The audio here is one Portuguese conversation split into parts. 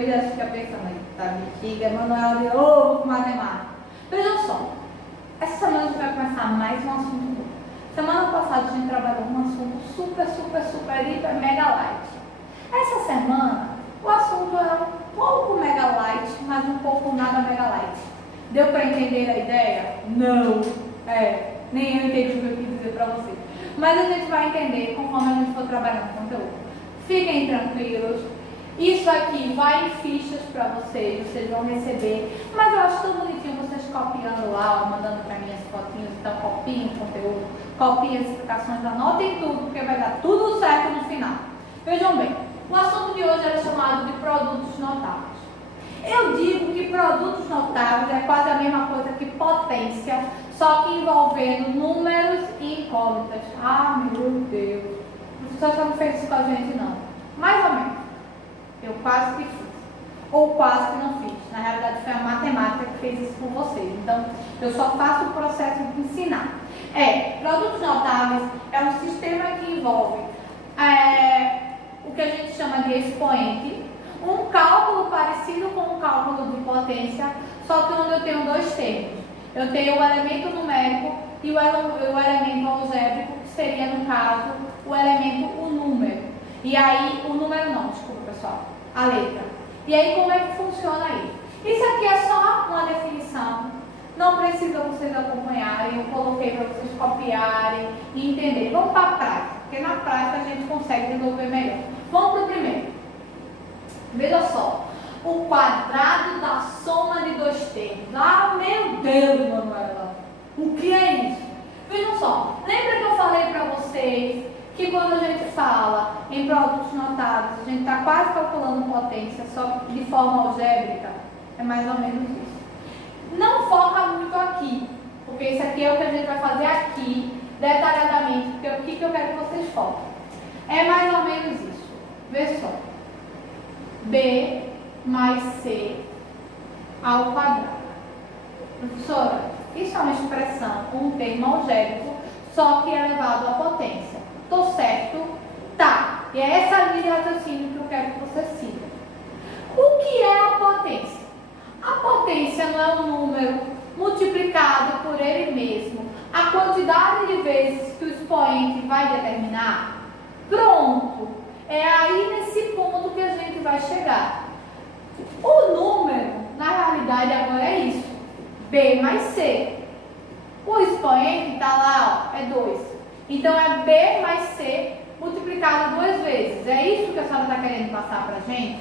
Depois já fica pensando aí, tá bexiga, manual de ovo, matemática. Vejam só, essa semana a gente vai começar mais um assunto novo. Semana passada a gente trabalhou um assunto super, hiper, mega light. Essa semana o assunto é um pouco mega light, mas um pouco nada mega light. Deu para entender a ideia? Não. Nem eu entendi o que eu quis dizer para vocês. Mas a gente vai entender conforme a gente for trabalhando o conteúdo. Fiquem tranquilos. Isso aqui vai em fichas para vocês vão receber. Mas eu acho tão bonitinho vocês copiando lá, mandando para mim as fotinhas. Então, copiem o conteúdo, copiem as explicações, anotem tudo, porque vai dar tudo certo no final. Vejam bem, o assunto de hoje era chamado de produtos notáveis. Eu digo que produtos notáveis é quase a mesma coisa que potência, só que envolvendo números e incógnitas. Ah, meu Deus. O professor não fez isso com a gente, não. Mais ou menos. Eu quase que fiz. Ou quase que não fiz. Na realidade, foi a matemática que fez isso com vocês. Então, eu só faço o processo de ensinar. Produtos notáveis é um sistema que envolve o que a gente chama de expoente, um cálculo parecido com o cálculo de potência, só que onde eu tenho dois termos. Eu tenho o elemento numérico e o elemento algébrico, que seria, no caso, o número. E aí, o número não, desculpa pessoal, a letra. E aí, como é que funciona aí? Isso aqui é só uma definição, não precisa vocês acompanharem, eu coloquei para vocês copiarem e entenderem. Vamos para a prática, porque na prática a gente consegue resolver melhor. Vamos para o primeiro. Veja só, o quadrado da soma de dois termos. Ah, meu Deus, Manuela, o que é isso? Vejam só, lembra que eu falei para vocês que quando a gente fala em produtos notáveis, a gente está quase calculando potência, só de forma algébrica? É mais ou menos isso. Não foca muito aqui, porque isso aqui é o que a gente vai fazer aqui, detalhadamente, porque o que eu quero que vocês foquem. É mais ou menos isso. Vê só. B mais C ao quadrado. Professora, isso é uma expressão, um termo algébrico, só que elevado à potência. Tô certo? Tá. E é essa linha de raciocínio que eu quero que você siga. O que é a potência? A potência não é um número multiplicado por ele mesmo. A quantidade de vezes que o expoente vai determinar. Pronto. É aí nesse ponto que a gente vai chegar. O número, na realidade, agora é isso. B mais C. O expoente está lá, ó, é 2. Então, é B mais C multiplicado 2 vezes. É isso que a senhora está querendo passar para a gente?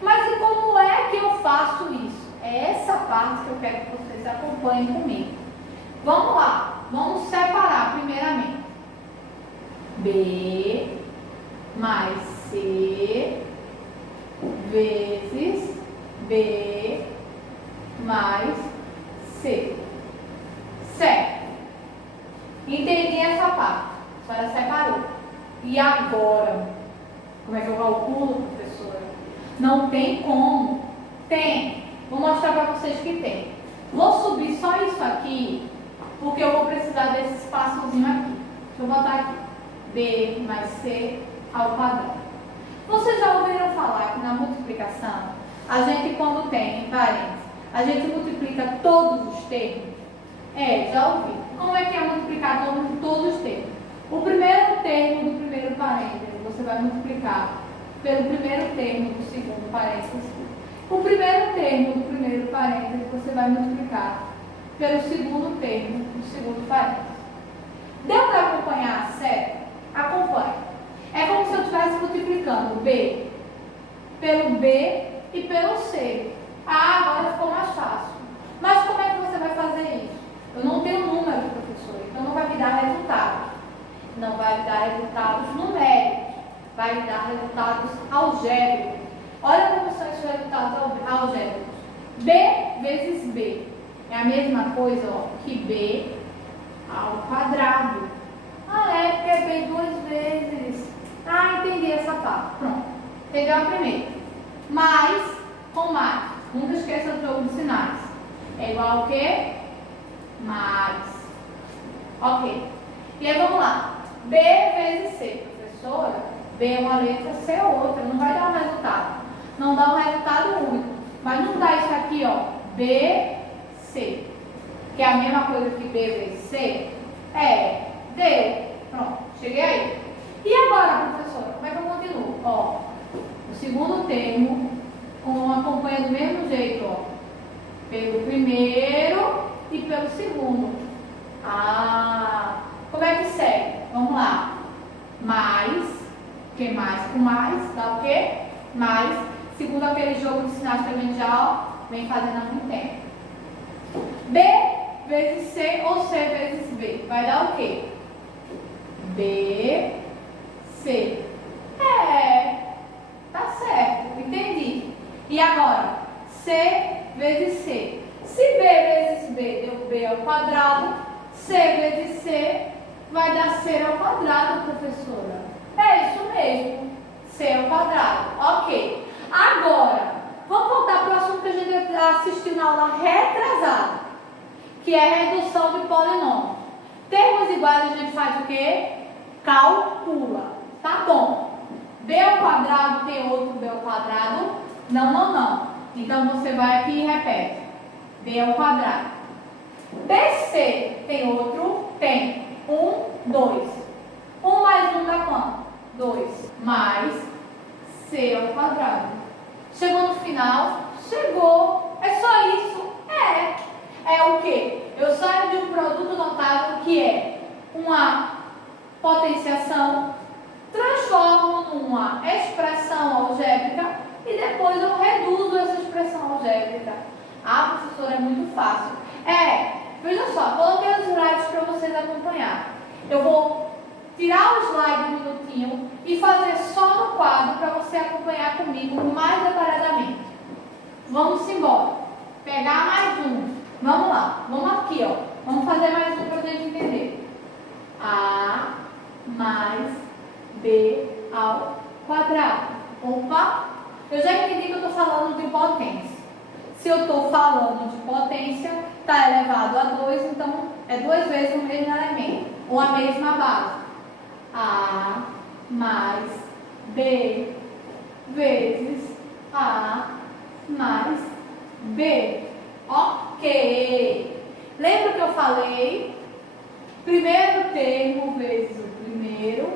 Mas e como é que eu faço isso? É essa parte que eu quero que vocês acompanhem comigo. Vamos lá. Vamos separar primeiramente. B mais C vezes B mais C. Certo. Entendi essa parte. A senhora separou. E agora? Como é que eu calculo, professora? Não tem como. Tem. Vou mostrar para vocês que tem. Vou subir só isso aqui, porque eu vou precisar desse espaçozinho aqui. Deixa eu botar aqui. B mais C ao quadrado. Vocês já ouviram falar que na multiplicação, a gente quando tem em parênteses, a gente multiplica todos os termos? Já ouvi. Como é que é multiplicar todos os termos? O primeiro termo do primeiro parênteses, você vai multiplicar pelo primeiro termo do segundo parênteses. O primeiro termo do primeiro parênteses, você vai multiplicar pelo segundo termo do segundo parênteses. Deu para acompanhar certo? Acompanhe. É como se eu estivesse multiplicando B pelo B e pelo C. Agora ficou mais fácil. Mas como é que você vai fazer isso? Eu não tenho número, professor, então não vai me dar resultados. Não vai me dar resultados numéricos. Vai me dar resultados algébricos. Olha como são esses resultados algébricos. B vezes B. É a mesma coisa que B ao quadrado. Porque é B 2 vezes. Entendi essa parte. Pronto. Entendeu a primeira. Mais com mais. Nunca esqueça do jogo de sinais. É igual ao quê? Mais. Ok. E aí vamos lá. B vezes C. Professora, B é uma letra, C é outra. Não vai dar o resultado. não dá um resultado único. Mas não dá isso aqui, ó, BC, que é a mesma coisa que B vezes C? Deu. Pronto, cheguei aí. E agora, professora, como é que eu continuo? Ó, o segundo termo, acompanha do mesmo jeito, ó, pelo primeiro e pelo segundo. Como é que segue? Vamos lá. Mais, que mais com mais, dá o quê? Mais, segundo aquele jogo de sinais que a gente já vem fazendo há muito tempo. B vezes C ou C vezes B, vai dar o quê? B, C. Tá certo, entendi. E agora? C vezes C. Se B vezes B deu B ao quadrado, C vezes C vai dar C ao quadrado, professora. É isso mesmo, C ao quadrado. Ok. Agora, vamos voltar para o assunto que a gente assistiu na aula retrasada, que é a redução de polinômio. Termos iguais a gente faz o quê? Calcula. Tá bom. B ao quadrado tem outro B ao quadrado? Não. Então você vai aqui e repete. B ao quadrado. BC tem outro? Tem. 1, 2. 1 mais 1 dá quanto? 2. Mais C ao quadrado. Chegou no final? Chegou. É só isso? É o quê? Eu saio de um produto notável que é uma potenciação, transformo numa expressão algébrica e depois eu reduzo essa expressão algébrica. Professora, é muito fácil. Veja só, coloquei os slides para vocês acompanhar. Eu vou tirar o slide um minutinho e fazer só no quadro para você acompanhar comigo mais detalhadamente. Vamos embora. Pegar mais um. Vamos lá. Vamos aqui, ó. Vamos fazer mais um para a gente entender. A mais B ao quadrado. Opa! Eu já entendi que eu estou falando de potência. Se eu estou falando de potência, está elevado a 2, então é 2 vezes o mesmo elemento, ou a mesma base. A mais B vezes A mais B. Ok. Lembra que eu falei? Primeiro termo vezes o primeiro,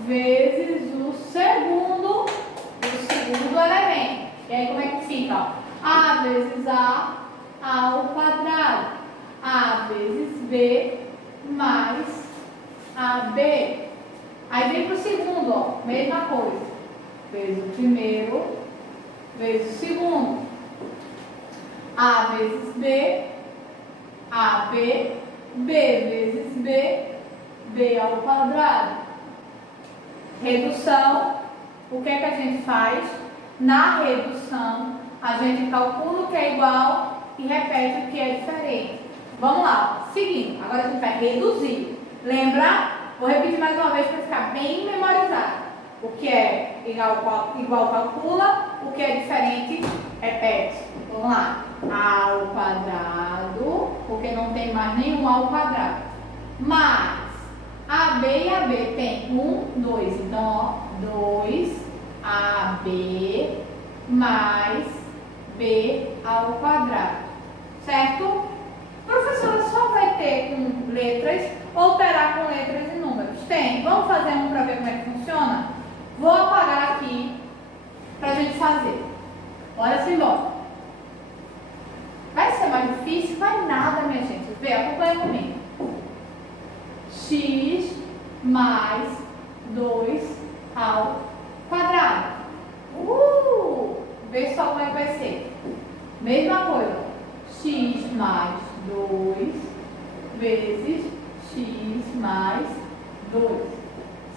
vezes o segundo elemento. E aí como é que fica? A vezes A ao quadrado. A vezes B mais AB. Aí vem para o segundo, ó, mesma coisa. Vezes o primeiro, vezes o segundo. A vezes B, AB, B vezes B, B ao quadrado. Redução. O que é que a gente faz? Na redução, a gente calcula o que é igual e repete o que é diferente. Vamos lá, seguindo. Agora a gente vai reduzir. Lembra? Vou repetir mais uma vez para ficar bem memorizado. O que é igual calcula, o que é diferente repete. Vamos lá. A ao quadrado, porque não tem mais nenhum A ao quadrado. Mais AB e AB tem 1, 2. Então, ó, 2AB mais B ao quadrado. Certo? Professora, só vai ter com letras ou terá com letras e números? Tem. Vamos fazer um para ver como é que funciona? Vou apagar aqui para a gente fazer. Bora embora. Vai ser mais difícil? Vai nada, minha gente. Vê, acompanha comigo. X mais 2 ao quadrado. Vê só como é que vai ser. Mesma coisa. X mais 2 vezes X mais 2.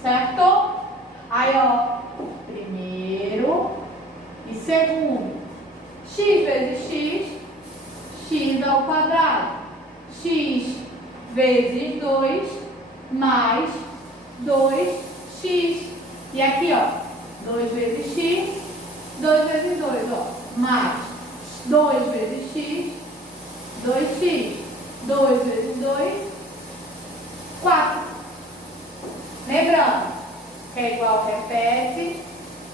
Certo? Aí, ó. Primeiro e segundo. X vezes X. X ao quadrado. X vezes 2 mais 2x. E aqui, ó, 2 vezes x, 2 vezes 2, ó, mais 2 vezes x, 2x, 2 vezes 2, 4. Lembrando que é igual, repete,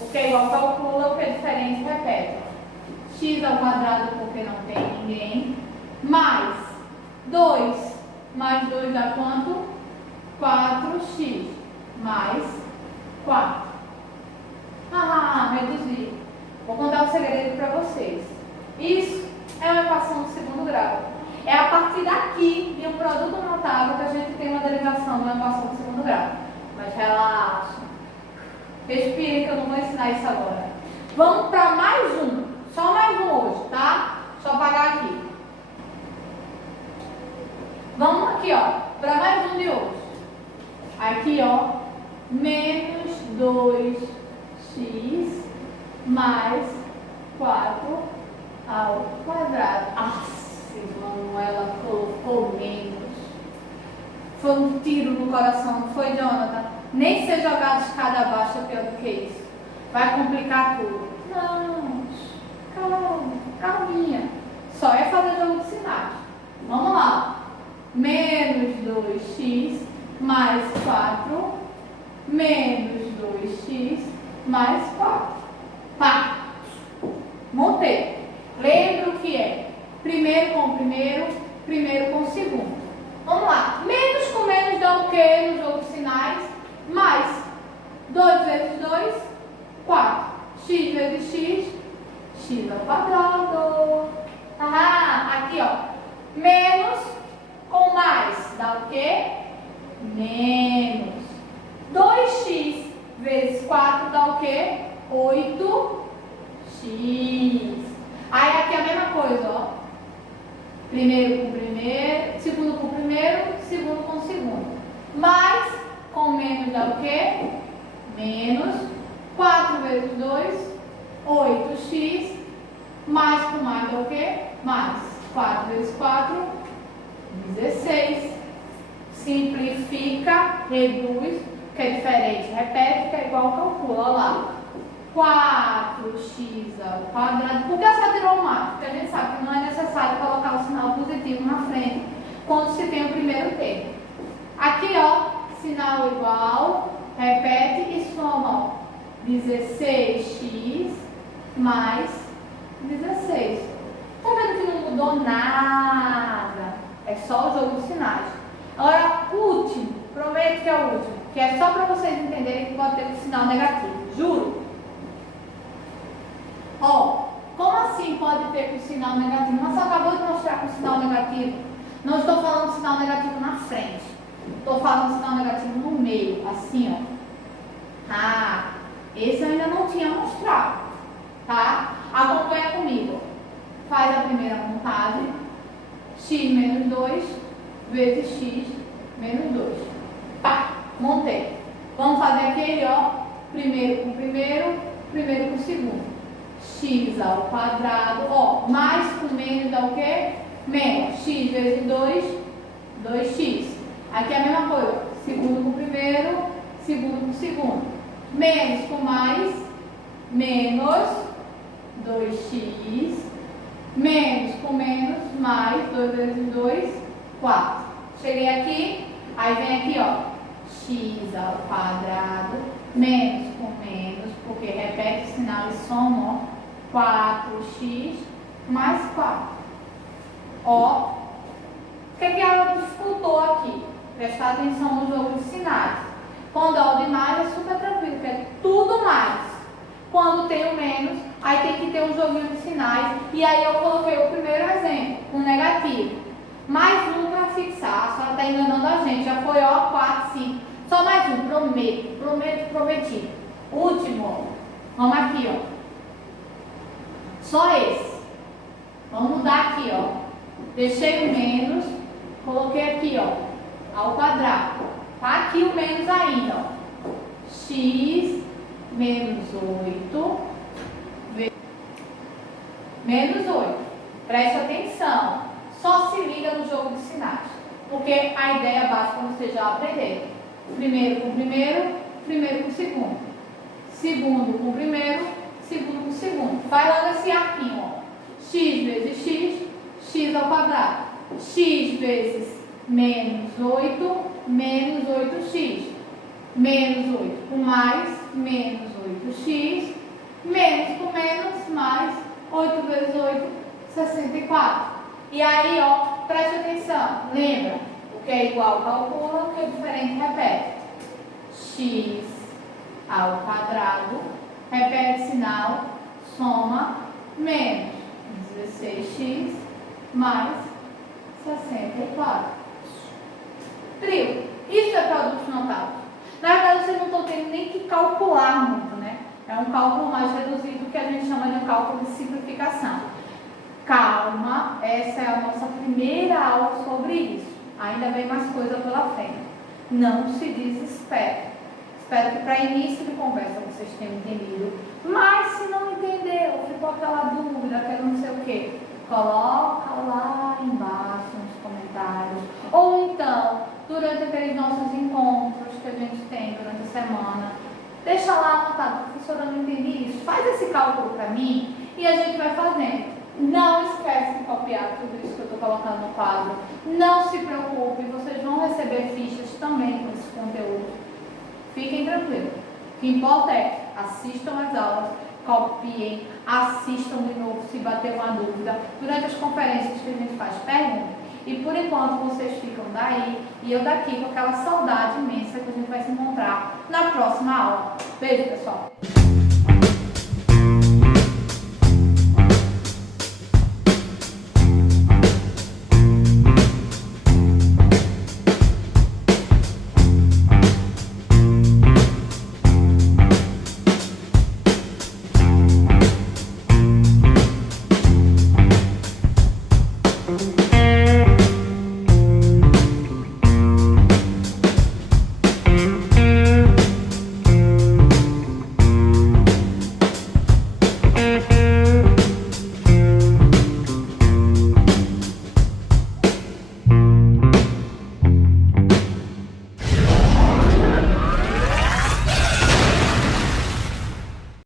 O que é igual calcula, o que é diferente repete. X ao quadrado porque não tem ninguém. Mais 2 mais 2 dá quanto? 4x mais 4. Reduzi. Vou contar um segredo para vocês. Isso é uma equação do segundo grau. É a partir daqui de um produto notável que a gente tem uma derivação de uma equação do segundo grau. Mas relaxa. Respirem que eu não vou ensinar isso agora. Vamos para mais um. Só mais um hoje, tá? Só apagar aqui. Vamos aqui, ó, para mais um de hoje. Aqui, ó, menos 2x mais 4 ao quadrado. Manuela colocou menos. Foi um tiro no coração, não foi, Jonathan? Nem ser jogado de escada abaixo é pior do que isso. Vai complicar tudo. Não, calminha. Só é fazer jogo de sinais. Vamos lá. Menos 2x mais 4 menos 2x mais 4. Pá! Montei. Lembra o que é? Primeiro com primeiro, primeiro com segundo. Vamos lá. Menos com menos dá o quê nos outros sinais? Mais 2 vezes 2, 4. X vezes x, x ao quadrado. Aqui, ó. Menos com mais dá o quê? Menos. 2x vezes 4 dá o quê? 8x. Aí aqui é a mesma coisa, ó. Primeiro com primeiro, segundo com primeiro, segundo com segundo. Mais com menos dá o quê? Menos. 4 vezes 2, 8x. Mais com mais dá o quê? Mais. 4 vezes 4, 16. Simplifica, reduz, que é diferente, repete, que é igual calcula, olha lá. 4x ao quadrado. Por que só tirou o mais? Porque a gente sabe que não é necessário colocar o sinal positivo na frente quando se tem o primeiro termo. Aqui, ó, sinal igual, repete e soma, ó. 16x mais 16. Tá vendo que não mudou nada? É só o jogo de sinais. Agora, o último, prometo que é o último, que é só para vocês entenderem que pode ter um sinal negativo, juro. Ó, como assim pode ter com sinal negativo? Mas você acabou de mostrar com sinal negativo. Não estou falando de sinal negativo na frente. Estou falando de sinal negativo no meio, assim, ó. Esse eu ainda não tinha mostrado, tá? Acompanha comigo. Faz a primeira contagem. X menos 2 vezes x menos 2. Pá, montei. Vamos fazer aquele, ó. Primeiro com primeiro, primeiro com segundo. X ao quadrado, ó, mais com menos dá o quê? Menos. X vezes 2, 2x. Aqui é a mesma coisa. Segundo com primeiro, segundo com segundo. Menos com mais, menos 2x. Menos com menos, mais 2 vezes 2, 4. Cheguei aqui, aí vem aqui, ó. X ao quadrado, menos com menos, porque repete o sinal e soma, ó. 4x mais 4. Ó, o que ela disputou aqui? Prestar atenção no jogo de sinais. Quando é o de mais é super tranquilo, porque é tudo mais. Quando tem o menos, aí tem que ter um joguinho de sinais. E aí eu coloquei o primeiro exemplo, um negativo. Mais um para fixar, a senhora está enganando a gente. Já foi, ó, 4, 5. Só mais um, prometi. Último, ó. Vamos aqui, ó. Só esse. Vamos mudar aqui, ó. Deixei o menos, coloquei aqui, ó, ao quadrado. Tá aqui o menos ainda, ó. X menos 8 menos 8. Preste atenção. Só se liga no jogo de sinais. Porque a ideia básica você já aprendeu. Primeiro com primeiro, primeiro com segundo. Segundo com primeiro, segundo com segundo. Vai logo esse arquinho, ó. X vezes x, x ao quadrado. X vezes menos 8, menos 8x. Menos 8 com mais, menos 8x, menos com menos, mais 8 vezes 8, 64. E aí, ó, preste atenção, lembra, o que é igual calcula, o que é diferente repete. X ao quadrado, repete sinal, soma, menos 16x mais 64. Trio. Isso é produtos notáveis. Na verdade, vocês não estão tendo nem que calcular muito, né? É um cálculo mais reduzido que a gente chama de um cálculo de simplificação. Calma, essa é a nossa primeira aula sobre isso. Ainda vem mais coisa pela frente. Não se desespere. Espero que para início de conversa vocês tenham entendido. Mas se não entendeu, ficou aquela dúvida, aquela não sei o quê, coloca lá embaixo nos comentários. Ou então, durante aqueles nossos encontros que a gente tem durante a semana, deixa lá anotado, professora, eu não entendi isso. Faz esse cálculo para mim e a gente vai fazendo. Não esquece de copiar tudo isso que eu estou colocando no quadro. Não se preocupe, vocês vão receber fichas também com esse conteúdo. Fiquem tranquilos. O que importa é assistam as aulas, copiem, assistam de novo se bater uma dúvida. Durante as conferências que a gente faz, pergunta. E por enquanto vocês ficam daí e eu daqui com aquela saudade imensa que a gente vai se encontrar na próxima aula. Beijo, pessoal!